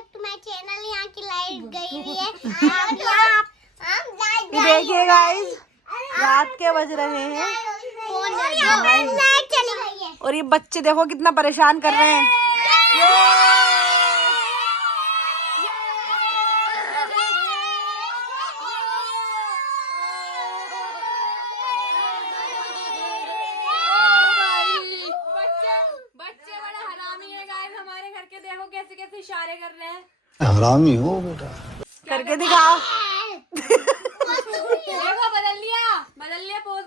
Back to my channel. यहाँ की light गई हुई है। देखिए गाइस, रात के बज रहे हैं लाइट चली गई है। और ये बच्चे देखो कितना परेशान कर रहे हैं। कैसे इशारे कर रहे हैं। हरामी हो बेटा, करके दिखाओ। देखो बदल लिया पोज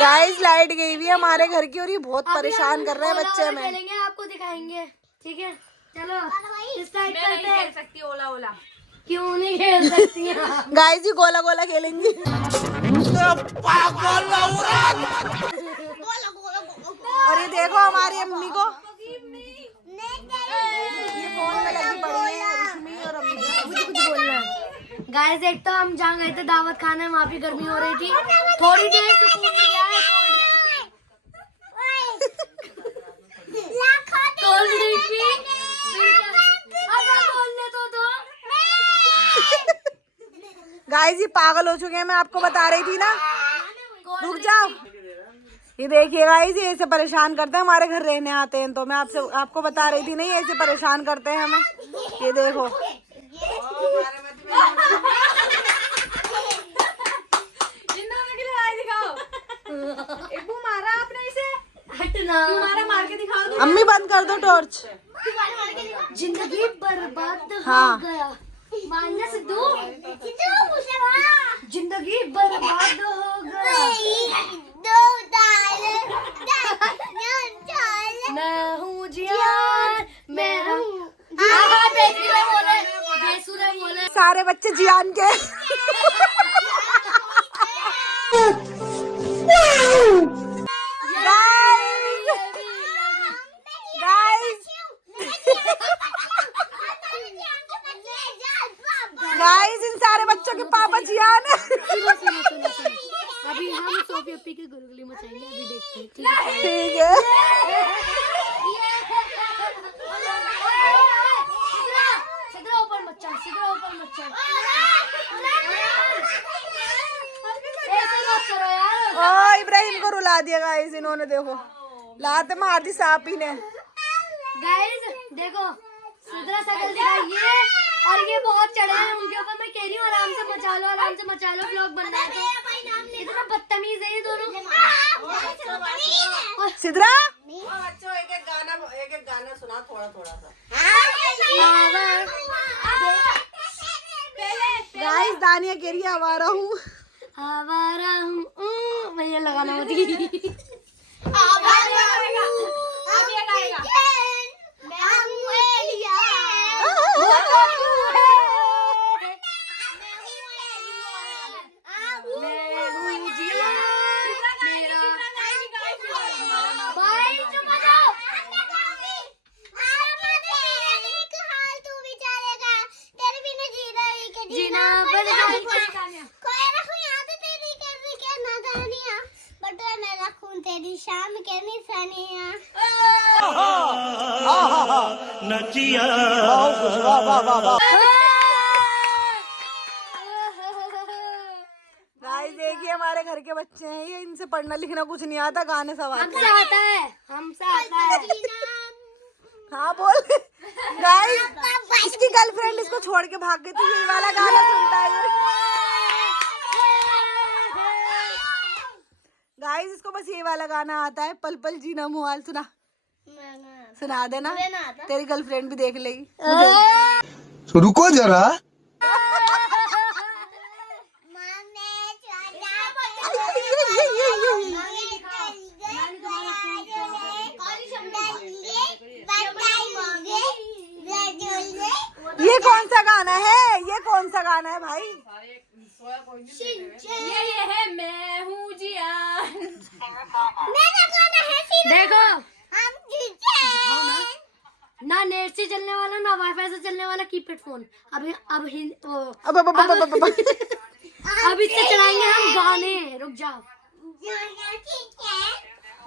गाइस लाइट गई हुई है हमारे घर की और ये बहुत परेशान कर रहे हैं बच्चे में। खेलेंगे, आपको दिखाएंगे, ठीक है? चलो स्टार्ट मैं करते नहीं हैं। खेल सकती ओला। क्यों नहीं खेल सकती हैं? गाइस जी गोला गोला खेलेंगे। और ये देखो हमारी अम्मी को, ये फोन में लगी पड़ी है रश्मि और अम्मी। मुझे कुछ बोलना है। गाइस एक तो हम जहाँ गए थे दावत खाने, वहाँ भी गर्मी हो रही थी, थोड़ी देर सुकून लिया है कोल्ड ड्रिंक पी। बोलने तो दो। गाइस ये पागल हो चुके हैं, मैं आपको बता रही थी ना। रुक जाओ। ये देखिए गाइस, ये ऐसे परेशान करते हैं, हमारे घर रहने आते हैं तो मैं आपको बता रही थी नहीं, ऐसे परेशान करते हैं हमें। ये देखो एक मारा आपने इसे, हटना। मार के दिखाओ। अम्मी बंद कर दो टॉर्च। जिंदगी बर्बाद हाँ। हो गया। मानना सिद्धू, जिंदगी बर्बाद हो गया। मैं हूँ जियान, मैं हूँ बेसुरा बोले। सारे बच्चे जियान के। गाइस इन सारे बच्चों के पापा जियान। सुनो। अभी हम सोफी अपी की गुलगुली मचाएंगे, अभी देखते हैं, ठीक है? ठीक है। सिद्धरा ऊपर मत चल। ऐसे मत करो यार। ओ इब्राहिम को रुला दिया गाइस इन्होंने, देखो लात मार दी सांपी ने। गाइस देखो, सिद्धरा शकल दिखाइए और ये बहुत चढ़े हैं उनके ऊपर। मैं कह रही हूँ आराम से मचा लो, व्लॉग बनना है तो। इतना बदतमीज है ये दोनों। सिद्रा बच्चों एक एक गाना सुना थोड़ा सा। गाइस दानिया कह रही है आवारा हूँ। आवारा हूँ, भैया लगाना होती। तेरी शाम के निशानिया नचिया। गाइस देखिए हमारे घर के बच्चे हैं, ये इनसे पढ़ना लिखना कुछ नहीं आता, गाने सब आते हमसे आता है। हाँ बोल। गाइस इसकी गर्लफ्रेंड इसको छोड़ के भाग गई थी, ये वाला गाना सुनता है। गाइस इसको बस ये वाला गाना आता है, पल पल जीना मुहाल। सुना देना, तेरी गर्लफ्रेंड भी देख लेगी। रुको जरा। ये कौन सा गाना है भाई? ये है मैं हूँ जियान। देखो ना नेट से चलने वाला ना वाईफाई से चलने वाला कीपैड फोन। अब इससे चलाएंगे हम गाने। रुक जाओ।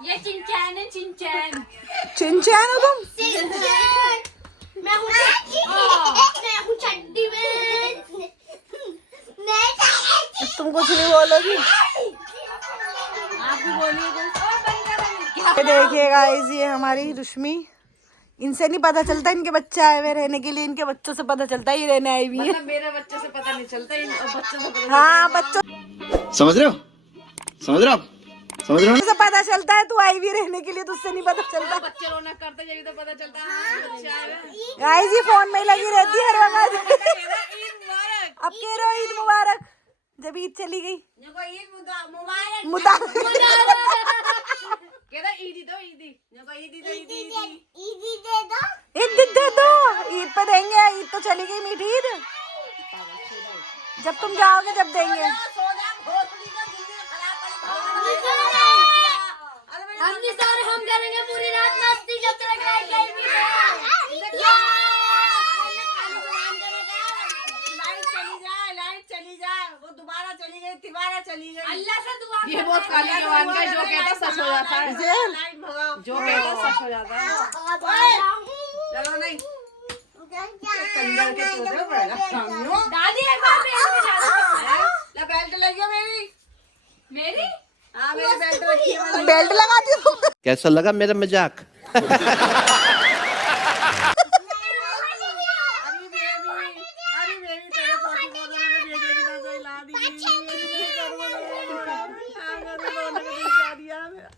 ये चिंचैन है चिंचैन। चिंचैन हो तुम? मैं हूँ चड्डी में। तुम कुछ नहीं बोलोगी? आप भी बोलिए ये देखिए गाइस, ये हमारी रुश्मी, इनसे नहीं पता चलता इनके बच्चे आए हुए रहने के लिए, इनके बच्चों से पता चलता है ये रहने आई हुई है। मतलब मेरे बच्चे से पता नहीं चलता, इन बच्चों से पता हाँ, बच्चों समझ रहे हो? समझ रहे हो? समझ रहे हो? से पता चलता है तू आई हुई रहने के लिए, तुझसे नहीं पता चलता। बच्चे रौनक करते जब तो पता चलता है बच्चे आ रहे। गाइस ये फोन में ही लगी रहती है हर वक्त। ईद मुबारक। अब कह रहे हो ईद मुबारक, जब ईद चली गई। देखो ईद मुबारक। कहता ईदी दो ईदी। देखो ईदी दो ईदी ईदी। इजी दे दो। ईद दे दो, ईद पे देंगे, ईद तो चली गई मीठी ईद, जब तुम जाओगे जब देंगे। हम निसार हम करेंगे पूरी रात मस्ती जब तक लाइट गई भी है। लाइट चली जाए, वो दोबारा चली गई, तिबारा चली गई। अल्लाह से दुआ ये बहुत काली जवान का जो कहता सच हो जाता है। लाइट भगाओ, जो कहता सच हो जाता है। चलो नहीं कंजर के चोदे पड़ेगा। दादी एक बार बेल्ट में जा दो। ला बेल्ट लगी मेरी। मेरी हाँ मेरी बेल्ट रखी है। बेल्ट लगाती हो तुम? कैसा लगा मेरा मजाक? अरे बेबी तेरे फोटो में भेजेगी ना तो ला दी।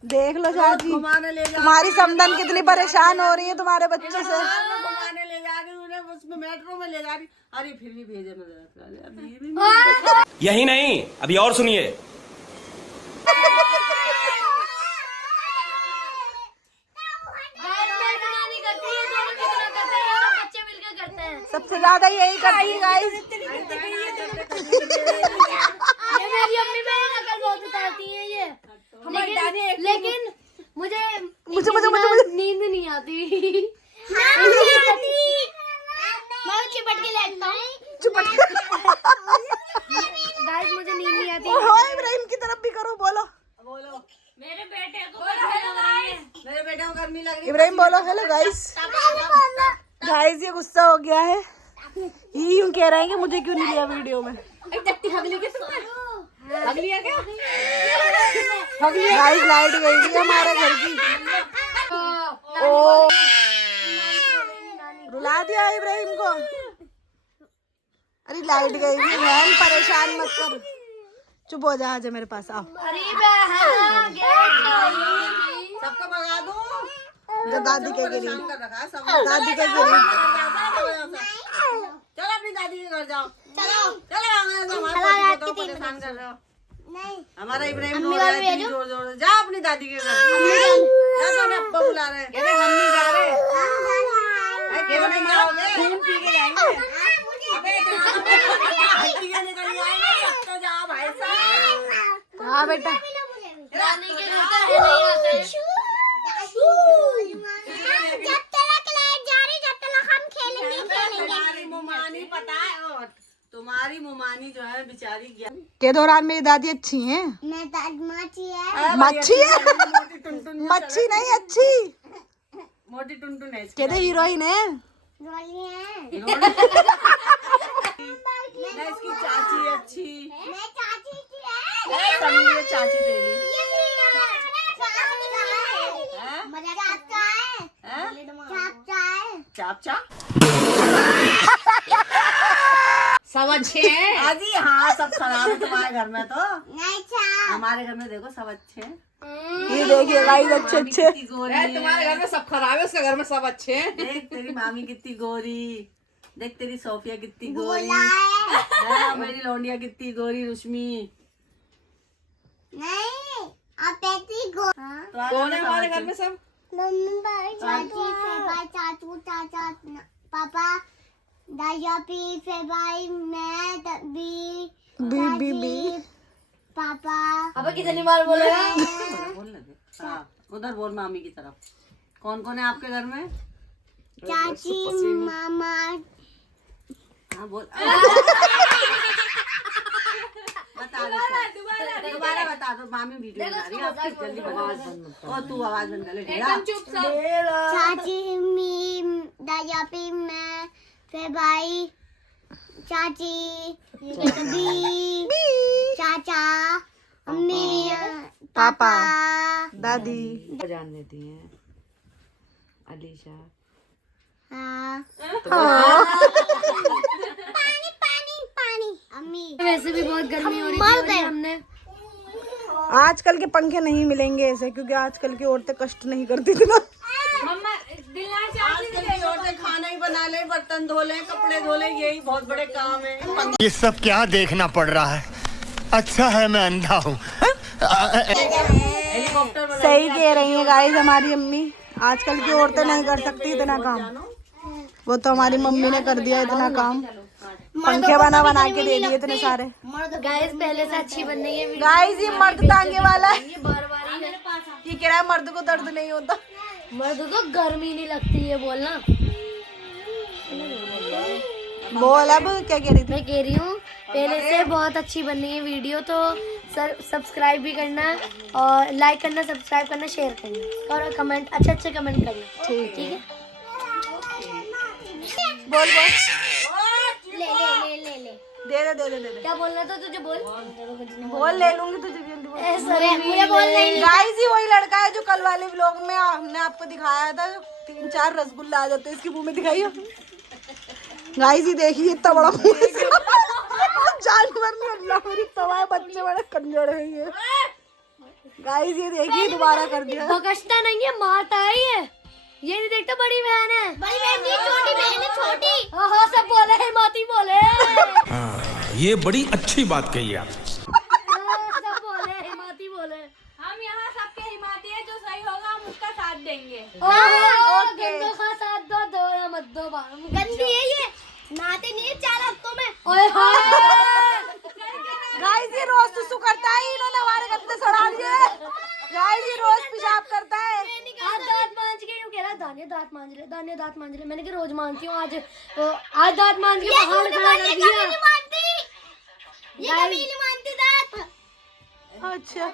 देख लो चाची, घुमाने ले जा। तुम्हारी समदन कितनी परेशान हो रही है तुम्हारे बच्चों से। घुमाने ले जा रही उन्हें, उसमें मेट्रो में ले जा रही। अरे फिर भी भेजे मेरे। यही नहीं, अभी और सुनिए। बच्चे मिलकर करते हैं। सबसे ज्यादा यही करती है गाइस। ये मेरी अम्मी मेरी नकल बहुत उतारती है ये। लेकिन मुझे नींद नहीं आती। मैं चिपट के लेटता हूँ। गाइस मुझे नींद नहीं आती। ओहो, इब्राहिम की तरफ भी करो, बोलो। बोलो मेरे बेटे को गर्मी लग रही है। मेरे बेटे को गर्मी लग रही इब्राहिम बोलो हेलो गाइस। गाइस ये गुस्सा हो गया है, ये यूं कह रहे हैं कि मुझे क्यों नहीं लिया वीडियो में। गाइस लाइट गई थी हमारे घर की। ओ रुला दिया इब्राहिम को। अरे लाइट गई थी बहन, परेशान मत कर, चुप हो जा, आजा मेरे पास आओ। सबको भगा दूं। जो दादी के गिरी, कर रखा है सब। दादी के गिरी। चलो अपनी दादी के घर जाओ। चलो चलो हमारे को परेशान कर रहे हो। नहीं हमारा इब्राहिम रो रहा है जोर जोर से। जा अपनी दादी के घर। जा तो अब्बा बुला रहे हैं। कहते हम नहीं जा रहे। क्यों नहीं जाओगे? खून पी के जाएंगे। अबे हल्दियाँ निकल आएंगे। तो जाओ भाई साहब। हाँ बेटा, रानी के घर तो नहीं आता है। जब तक लाइट जा रही जब तक हम खेलेंगे तुम्हारी मुमानी पता है, और तुम्हारी मुमानी जो है बेचारी क्या के दौरान मेरी दादी अच्छी हैं। मैं ताजमाची है। मच्छी है, मोटी टुनटुन मच्छी नहीं अच्छी, मोटी टुनटुन है इसकी। कहते हीरोइन है। रोली है। मैं इसकी चाची अच्छी। मैं चाची की है। सभी ये चाची तेरी। ये हैं? मजा चाचा है। हैं? चाचा है। चाचा सब अच्छे हैं। अजी हाँ सब खराब है तुम्हारे घर में तो। नहीं चा हमारे घर में देखो सब अच्छे हैं। ये देखिए गाइस, अच्छे अच्छे। कितनी गोरी है। तुम्हारे घर में सब खराब है, उसके घर में सब अच्छे हैं। देख तेरी मामी कितनी गोरी, देख तेरी सोफिया कितनी गोरी है, मेरी लौंडिया कितनी गोरी रुश्मी। नहीं आप ऐसी गो कौन है हमारे घर में सब? मम्मी भाई चाची फिर भाई चाचू चाचा पापा दादा पी फिर भाई मैं बी बी पापा अब कितनी बार बोलेगा? बोल लगे। हाँ उधर बोल मामी की तरफ। कौन कौन है आपके घर में? चाची मामा हाँ बोल। बता दो दोबारा बता दो। मामी वीडियो बना रही है आपकी, जल्दी आवाज बंद मत करो। और तू आवाज बंद कर ले ढेरा। चुप सब। चाची मी दादा पी मैं फिर भाई चाची बी चाचा मम्मी पापा दादी जान देती हैं अलीशा। हाँ पानी अम्मी वैसे भी बहुत गर्मी हो रही थी और ये हमने आजकल के पंखे नहीं मिलेंगे ऐसे, क्योंकि आजकल की औरतें कष्ट नहीं करती थी ना। मम्मा दिलना चाहती आजकल की औरतें खाना ही बना ले, बर्तन धो ले, कपड़े धो ले, यही बहुत बड़े काम है। ये सब क्या देखना पड़ रहा है? अच्छा है मैं अंधा हूँ। हेलीकॉप्टर बना सही कह रही है गाइस हमारी अम्मी, आजकल की औरतें नहीं कर सकती इतना काम। वो तो हमारी मम्मी ने कर दिया इतना काम, पंखे बना के दे दिए इतने सारे। गाइस पहले से अच्छी बन रही है गाइस ये मर्द टांगे वाला है, ये बार बार ही है। ये कह रहा है मर्द को दर्द नहीं होता। मर्द को गर्मी नहीं लगती है बोलना। बोल अब क्या कह रही थी? मैं कह रही हूँ पहले से बहुत अच्छी बन रही है वीडियो, तो सब्सक्राइब भी करना और लाइक करना, सब्सक्राइब करना, शेयर करना और कमेंट अच्छे कमेंट करना। ठीक है। बोल बोल ले दे क्या बोलना था तुझे? बोल। बोल ले लूंगी तुझे भी जल्दी बोल। मुझे बोलना ही गाइस ये वही लड़का है जो कल वाले व्लॉग में हमने आपको दिखाया था, 3-4 रसगुल्ला आ जाते इसके मुंह में। दिखाइए गाइस, ये देखिए इतना बड़ा मुंह है इसका। जानवर नहीं, अल्लाह मेरी तबाह, बच्चे बड़े कंजर हैं ये। गाइस ये देखिए दोबारा कर दिया। बकशता नहीं है, मारता है ये नहीं देखता बड़ी बहन है। बड़ी बहन नहीं, छोटी बहन है, छोटी। हाँ सब बोले, हिमाती बोले। ये बड़ी अच्छी बात कही आप। सब बोले, हिमाती बोले। हम यहाँ सबके हिमाती है, जो सही होगा हम उसका साथ देंगे। गंदों का साथ दो या मत दो। गंदी है ये, नहाते नहीं है 4 हफ्तों में। ओए गाइस ये रोज सुसु करता है, इन्होंने हमारे गंदे सड़ा दिए। गाइस ये रोज पेशाब करता है। दांत मांज के यूं कह रहा, दानिया दांत मांज ले, दानिया दांत मांज ले। मैंने कहा रोज मांजती हूँ, आज दांत मांज के बाहर खड़ा कर दिया। ये कभी नहीं मानती दांत। अच्छा